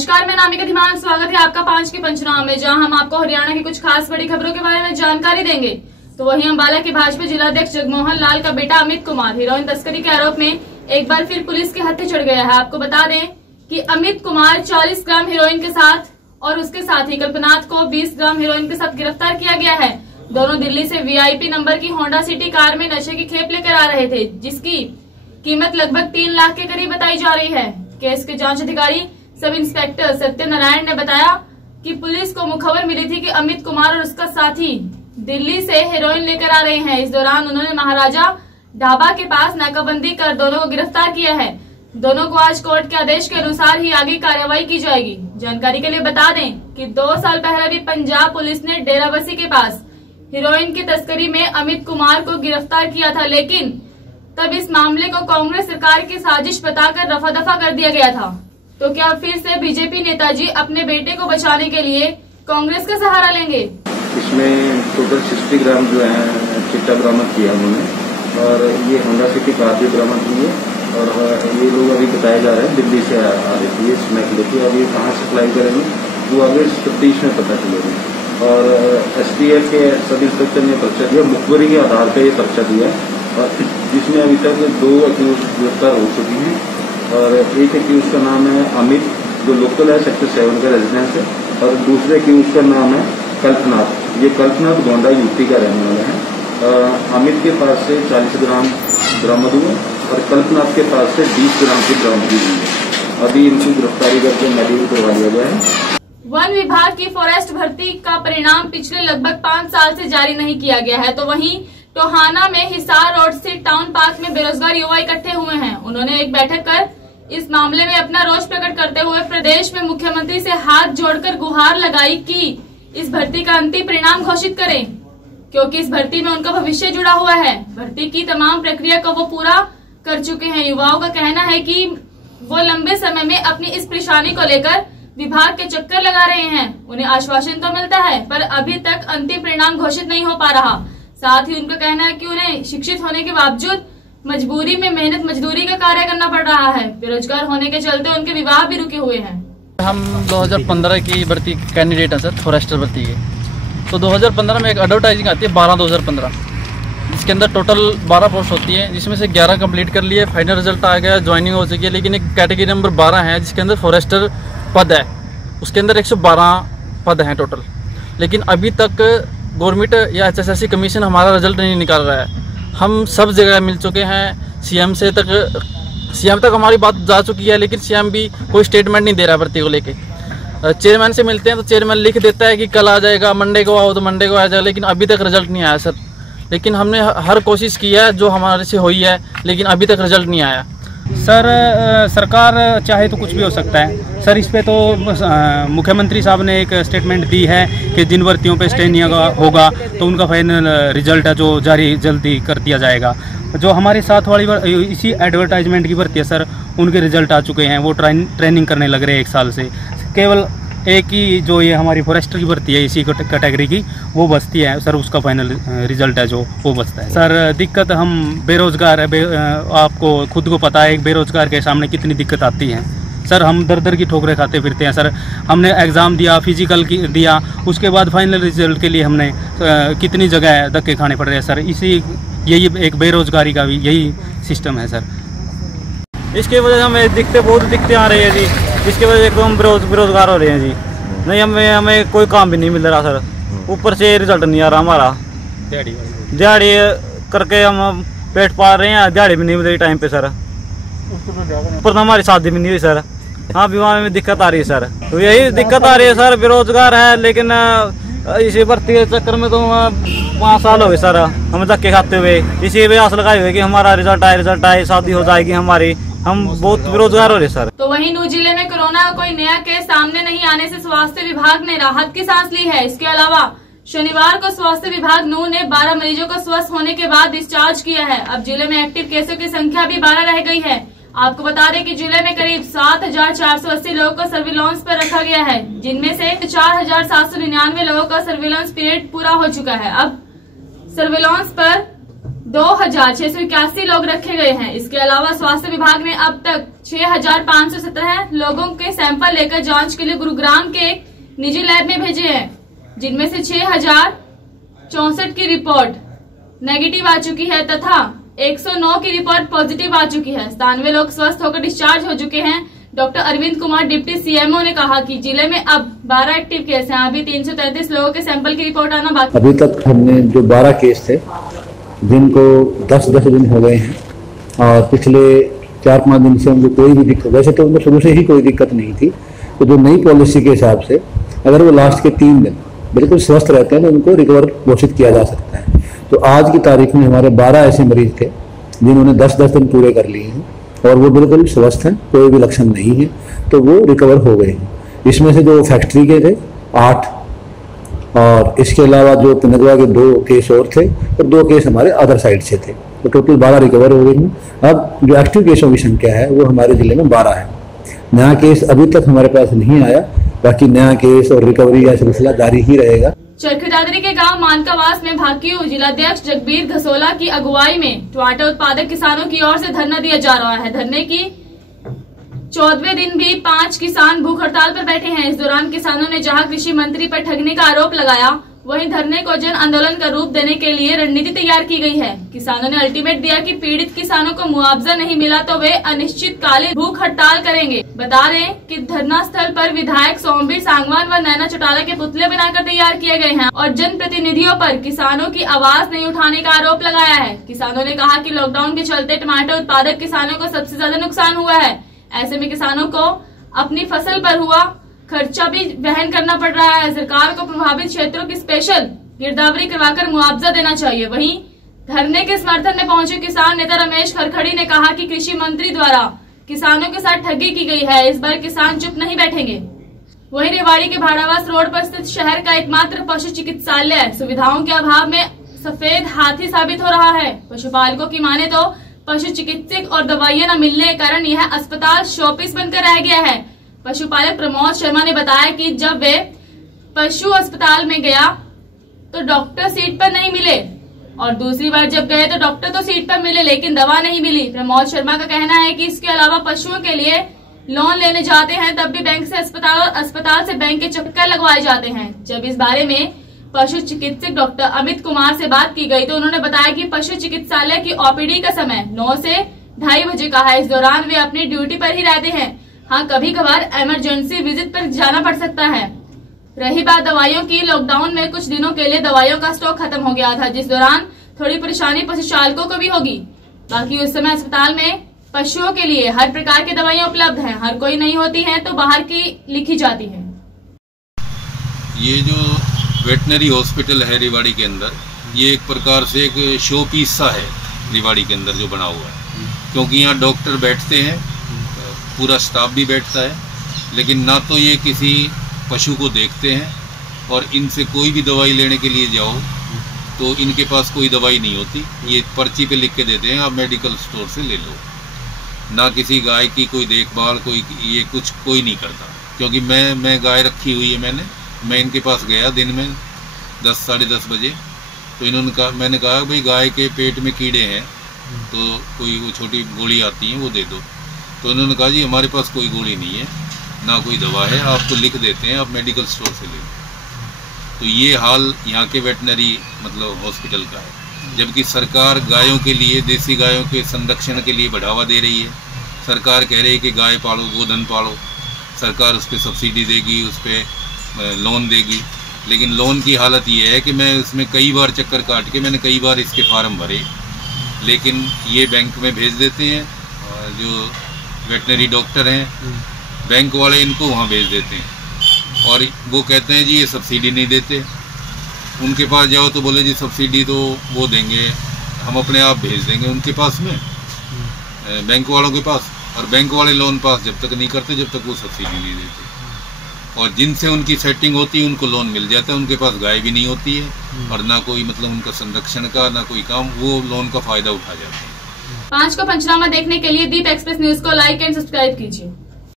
नमस्कार, मैं नामिका धीमान। स्वागत है आपका 5 के पंचनामे में, जहां हम आपको हरियाणा की कुछ खास बड़ी खबरों के बारे में जानकारी देंगे। तो वहीं अंबाला के भाजपा जिलाध्यक्ष जगमोहन लाल का बेटा अमित कुमार हीरोइन तस्करी के आरोप में एक बार फिर पुलिस के हत्थे चढ़ गया है। आपको बता दें कि अमित कुमार 40 ग्राम हीरोइन के साथ और उसके साथ ही कल्पनाथ को 20 ग्राम हीरोइन के साथ गिरफ्तार किया गया है। दोनों दिल्ली से VIP नंबर की होंडा सिटी कार में नशे की खेप लेकर आ रहे थे, जिसकी कीमत लगभग 3 लाख के करीब बताई जा रही है। केस के जांच अधिकारी सब इंस्पेक्टर सत्यनारायण ने बताया कि पुलिस को मुखबर मिली थी कि अमित कुमार और उसका साथी दिल्ली से हेरोइन लेकर आ रहे हैं। इस दौरान उन्होंने महाराजा ढाबा के पास नाकाबंदी कर दोनों को गिरफ्तार किया है। दोनों को आज कोर्ट के आदेश के अनुसार ही आगे कार्रवाई की जाएगी। जानकारी के लिए बता दें कि 2 साल पहले भी पंजाब पुलिस ने डेराबस्सी के पास हीरोइन की तस्करी में अमित कुमार को गिरफ्तार किया था, लेकिन तब इस मामले को कांग्रेस सरकार की साजिश बताकर रफा दफा कर दिया गया था। तो क्या फिर से बीजेपी नेताजी अपने बेटे को बचाने के लिए कांग्रेस का सहारा लेंगे? इसमें टोटल 60 ग्राम जो है चिट्टा बरामद किया उन्होंने, और ये होंडा सिटी कार भी बरामद हुई है। और ये लोग अभी बताए जा रहे हैं दिल्ली से आ रही थी स्मैक लेके। अब ये कहाँ सप्लाई करेंगे वो आगे तफ्तीश में पता चलेगा। और STF के सब इंस्पेक्टर ने पर्चा दिया, मुखबरी के आधार पर ये पर्चा दिया, और जिसमें अभी तक 2 अक्यूज गिरफ्तार हो चुकी हैं। और एक अक्यूज का नाम है अमित, जो लोकल है, सेक्टर 7 का रेजिडेंस है, और दूसरे अक्यूज का नाम है कल्पनाथ। ये कल्पनाथ गोंडा यूपी का रहने वाला है। अमित के पास से 40 ग्राम बरामद हुए और कल्पनाथ के पास से 20 ग्राम की बरामदगी हुई है। अभी इनकी गिरफ्तारी करके मेडिकल करवा लिया गया है। वन विभाग की फॉरेस्ट भर्ती का परिणाम पिछले लगभग 5 साल से जारी नहीं किया गया है। तो वहीं टोहाना में हिसार रोड से टाउन पार्क में बेरोजगार युवा इकट्ठे हुए हैं। उन्होंने एक बैठक कर इस मामले में अपना रोष प्रकट करते हुए प्रदेश में मुख्यमंत्री से हाथ जोड़कर गुहार लगाई कि इस भर्ती का अंतिम परिणाम घोषित करें, क्योंकि इस भर्ती में उनका भविष्य जुड़ा हुआ है। भर्ती की तमाम प्रक्रिया को वो पूरा कर चुके हैं। युवाओं का कहना है कि वो लंबे समय में अपनी इस परेशानी को लेकर विभाग के चक्कर लगा रहे हैं। उन्हें आश्वासन तो मिलता है, पर अभी तक अंतिम परिणाम घोषित नहीं हो पा रहा। साथ ही उनका कहना है कि उन्हें शिक्षित होने के बावजूद मजबूरी में मेहनत मजदूरी का कार्य करना पड़ रहा है। बेरोजगार होने के चलते उनके विवाह भी रुके हुए हैं। हम 2015 की भर्ती कैंडिडेट हैं सर, फॉरेस्टर भर्ती के। तो 2015 में एक एडवर्टाइजिंग आती है 12/2015, जिसके अंदर टोटल 12 पोस्ट होती है, जिसमें से 11 कंप्लीट कर लिए, फाइनल रिजल्ट आ गया, ज्वाइनिंग हो चुकी है। लेकिन एक कैटेगरी नंबर 12 है जिसके अंदर फॉरेस्टर पद है, उसके अंदर 112 पद हैं टोटल। लेकिन अभी तक गवर्नमेंट या HSSC कमीशन हमारा रिजल्ट नहीं निकाल रहा है। हम सब जगह मिल चुके हैं, सीएम तक हमारी बात जा चुकी है, लेकिन CM भी कोई स्टेटमेंट नहीं दे रहा है भर्ती को लेके। चेयरमैन से मिलते हैं तो चेयरमैन लिख देता है कि कल आ जाएगा, मंडे को आओ तो मंडे को आ जाएगा, लेकिन अभी तक रिजल्ट नहीं आया सर। लेकिन हमने हर कोशिश की है जो हमारे से हुई है, लेकिन अभी तक रिजल्ट नहीं आया सर। सरकार चाहे तो कुछ भी हो सकता है सर। इस पे तो मुख्यमंत्री साहब ने एक स्टेटमेंट दी है कि जिन भर्तियों पे स्टे नहीं होगा तो उनका फाइनल रिजल्ट है जो जारी जल्दी कर दिया जाएगा। जो हमारे साथ वाली इसी एडवर्टाइजमेंट की भर्ती है सर, उनके रिजल्ट आ चुके हैं। वो ट्रेनिंग करने लग रहे हैं 1 साल से। केवल एक ही जो ये हमारी फॉरेस्टर की भर्ती है इसी कैटेगरी की, वो बचती है सर। उसका फाइनल रिजल्ट है जो वो बचता है सर। दिक्कत हम बेरोजगार है, आपको खुद को पता है बेरोजगार के सामने कितनी दिक्कत आती है सर। हम दर की ठोकरें खाते फिरते हैं सर। हमने एग्ज़ाम दिया, फिजिकल की दिया, उसके बाद फाइनल रिजल्ट के लिए हमने कितनी जगह धक्के खाने पड़ रहे हैं सर। यही एक बेरोजगारी का भी यही सिस्टम है सर। इसके वजह से हमें बहुत दिक्कतें आ रही है जी। इसके वजह से हम बेरोजगार हो रहे हैं जी। नहीं, हमें कोई काम भी नहीं मिल रहा सर। ऊपर से रिजल्ट नहीं आ रहा हमारा। दिहाड़ी करके हम पेट पाल रहे हैं, दिहाड़ी भी नहीं मिल रही टाइम पे सर। ऊपर हमारी शादी भी नहीं हुई सर। हाँ, बीमारी में दिक्कत आ रही है सर। तो यही दिक्कत आ रही है सर। बेरोजगार है, लेकिन इसी भर्ती के चक्कर में तो 5 साल हो गए सर हमें धक्के खाते हुए। इसी वजह से लगाई हुई कि हमारा रिजल्ट आए, शादी हो जाएगी हमारी। हम बहुत बेरोजगार हो रहे सर। तो वहीं नूंह जिले में कोरोना का कोई नया केस सामने नहीं आने से स्वास्थ्य विभाग ने राहत की सांस ली है। इसके अलावा शनिवार को स्वास्थ्य विभाग नूंह ने 12 मरीजों को स्वस्थ होने के बाद डिस्चार्ज किया है। अब जिले में एक्टिव केसों की संख्या भी 12 रह गई है। आपको बता दें कि जिले में करीब 7,480 लोगों को सर्विलांस पर रखा गया है, जिनमें से 4,799 लोगों का सर्विलांस पीरियड पूरा हो चुका है। अब सर्विलांस पर 2,681 लोग रखे गए हैं। इसके अलावा स्वास्थ्य विभाग ने अब तक 6,517 लोगों के सैंपल लेकर जांच के लिए गुरुग्राम के एक निजी लैब में भेजे हैं, जिनमें से 6,064 की रिपोर्ट नेगेटिव आ चुकी है तथा 109 की रिपोर्ट पॉजिटिव आ चुकी है। 97 लोग स्वस्थ होकर डिस्चार्ज हो चुके हैं। Doctor Arvind Kumar deputy CMO ने कहा कि जिले में अब 12 एक्टिव केस हैं। अभी 333 लोगों के सैंपल की रिपोर्ट आना बाकी। अभी तक हमने जो 12 केस थे जिनको 10-10 दिन हो गए हैं और पिछले 4-5 दिन से उनको कोई भी दिक्कत, वैसे तो उनको शुरू से ही कोई दिक्कत नहीं थी, तो जो नई पॉलिसी के हिसाब से अगर वो लास्ट के 3 दिन बिल्कुल स्वस्थ रहते हैं तो उनको रिकवर घोषित किया जा सकता है। तो आज की तारीख में हमारे 12 ऐसे मरीज थे जिन्होंने 10-10 दिन पूरे कर लिए हैं और वो बिल्कुल स्वस्थ हैं, कोई भी लक्षण नहीं है, तो वो रिकवर हो गए हैं। इसमें से जो फैक्ट्री के थे 8 और इसके अलावा जो पिनगवा के 2 केस और थे और 2 केस हमारे अदर साइड से थे, तो टोटल 12 रिकवर हो गए हैं। अब जो एक्टिव केसों की संख्या है वो हमारे जिले में 12 है। नया केस अभी तक हमारे पास नहीं आया, बाकी नया केस और रिकवरी का सिलसिला जारी ही रहेगा। चरखी दादरी के गांव मानकावास में भाकियू जिलाध्यक्ष जगबीर घसोला की अगुवाई में टमाटर उत्पादक किसानों की ओर से धरना दिया जा रहा है। धरने की 14वें दिन भी 5 किसान भूख हड़ताल पर बैठे हैं। इस दौरान किसानों ने जहां कृषि मंत्री पर ठगने का आरोप लगाया, वहीं धरने को जन आंदोलन का रूप देने के लिए रणनीति तैयार की गई है। किसानों ने अल्टीमेट दिया कि पीड़ित किसानों को मुआवजा नहीं मिला तो वे अनिश्चितकालीन भूख हड़ताल करेंगे। बता दें कि धरना स्थल पर विधायक सोमवीर सांगवान व नैना चौटाला के पुतले बनाकर तैयार किए गए हैं और जनप्रतिनिधियों पर किसानों की आवाज नहीं उठाने का आरोप लगाया है। किसानों ने कहा कि लॉकडाउन के चलते टमाटर उत्पादक किसानों को सबसे ज्यादा नुकसान हुआ है। ऐसे में किसानों को अपनी फसल पर हुआ खर्चा भी वहन करना पड़ रहा है। सरकार को प्रभावित क्षेत्रों की स्पेशल गिरदावरी करवाकर मुआवजा देना चाहिए। वहीं धरने के समर्थन में पहुंचे किसान नेता रमेश खरखड़ी ने कहा कि कृषि मंत्री द्वारा किसानों के साथ ठगी की गई है, इस बार किसान चुप नहीं बैठेंगे। वहीं रेवाड़ी के भाड़ावास रोड पर स्थित शहर का एकमात्र पशु चिकित्सालय सुविधाओं के अभाव में सफेद हाथी साबित हो रहा है। पशुपालकों की माने तो पशु चिकित्सक और दवाइयां न मिलने के कारण यह अस्पताल शोपीस बनकर रह गया है। पशुपालक प्रमोद शर्मा ने बताया कि जब वे पशु अस्पताल में गया तो डॉक्टर सीट पर नहीं मिले और दूसरी बार जब गए तो डॉक्टर तो सीट पर मिले लेकिन दवा नहीं मिली। प्रमोद शर्मा का कहना है कि इसके अलावा पशुओं के लिए लोन लेने जाते हैं तब भी बैंक से अस्पताल और अस्पताल से बैंक के चक्कर लगवाए जाते हैं। जब इस बारे में पशु चिकित्सक डॉक्टर अमित कुमार से बात की गई तो उन्होंने बताया कि पशु चिकित्सालय की ओपीडी का समय 9 से 2:30 बजे का है। इस दौरान वे अपनी ड्यूटी पर ही रहते हैं। हाँ, कभी कभार इमरजेंसी विजिट पर जाना पड़ सकता है। रही बात दवाइयों की, लॉकडाउन में कुछ दिनों के लिए दवाइयों का स्टॉक खत्म हो गया था, जिस दौरान थोड़ी परेशानी पशु चालकों को भी होगी। बाकी उस समय अस्पताल में पशुओं के लिए हर प्रकार की दवाइयां उपलब्ध हैं। हर कोई नहीं होती है तो बाहर की लिखी जाती है। ये जो वेटनरी हॉस्पिटल है रेवाड़ी के अंदर, ये एक प्रकार से एक शो पीस सा है रेवाड़ी के अंदर जो बना हुआ है, क्योंकि यहाँ डॉक्टर बैठते हैं, पूरा स्टाफ भी बैठता है, लेकिन ना तो ये किसी पशु को देखते हैं और इनसे कोई भी दवाई लेने के लिए जाओ तो इनके पास कोई दवाई नहीं होती। ये पर्ची पे लिख के देते हैं आप मेडिकल स्टोर से ले लो। ना किसी गाय की कोई देखभाल, कोई ये कुछ कोई नहीं करता। क्योंकि मैं गाय रखी हुई है, मैं इनके पास गया दिन में 10 साढ़े 10 बजे, तो इन्होंने कहा, मैंने कहा भाई गाय के पेट में कीड़े हैं तो कोई वो छोटी गोली आती है वो दे दो। तो उन्होंने कहा जी हमारे पास कोई गोली नहीं है, ना कोई दवा है, आपको लिख देते हैं, आप मेडिकल स्टोर से ले लो। तो ये हाल यहाँ के वेटनरी मतलब हॉस्पिटल का है। जबकि सरकार गायों के लिए, देसी गायों के संरक्षण के लिए बढ़ावा दे रही है। सरकार कह रही है कि गाय पालो, गोधन पालो, सरकार उस पर सब्सिडी देगी, उस पर लोन देगी। लेकिन लोन की हालत ये है कि मैं उसमें कई बार चक्कर काट के मैंने कई बार इसके फार्म भरे, लेकिन ये बैंक में भेज देते हैं, जो वेटनरी डॉक्टर हैं बैंक वाले इनको वहाँ भेज देते हैं और वो कहते हैं जी ये सब्सिडी नहीं देते। उनके पास जाओ तो बोले जी सब्सिडी तो वो देंगे, हम अपने आप भेज देंगे उनके पास में, बैंक वालों के पास, और बैंक वाले लोन पास जब तक नहीं करते जब तक वो सब्सिडी नहीं देते। और जिनसे उनकी सेटिंग होती है उनको लोन मिल जाता है, उनके पास गाय भी नहीं होती है और ना कोई मतलब उनका संरक्षण का ना कोई काम, वो लोन का फायदा उठा जाते हैं। 5 को पंचनामा देखने के लिए दीप एक्सप्रेस न्यूज को लाइक एंड सब्सक्राइब कीजिए।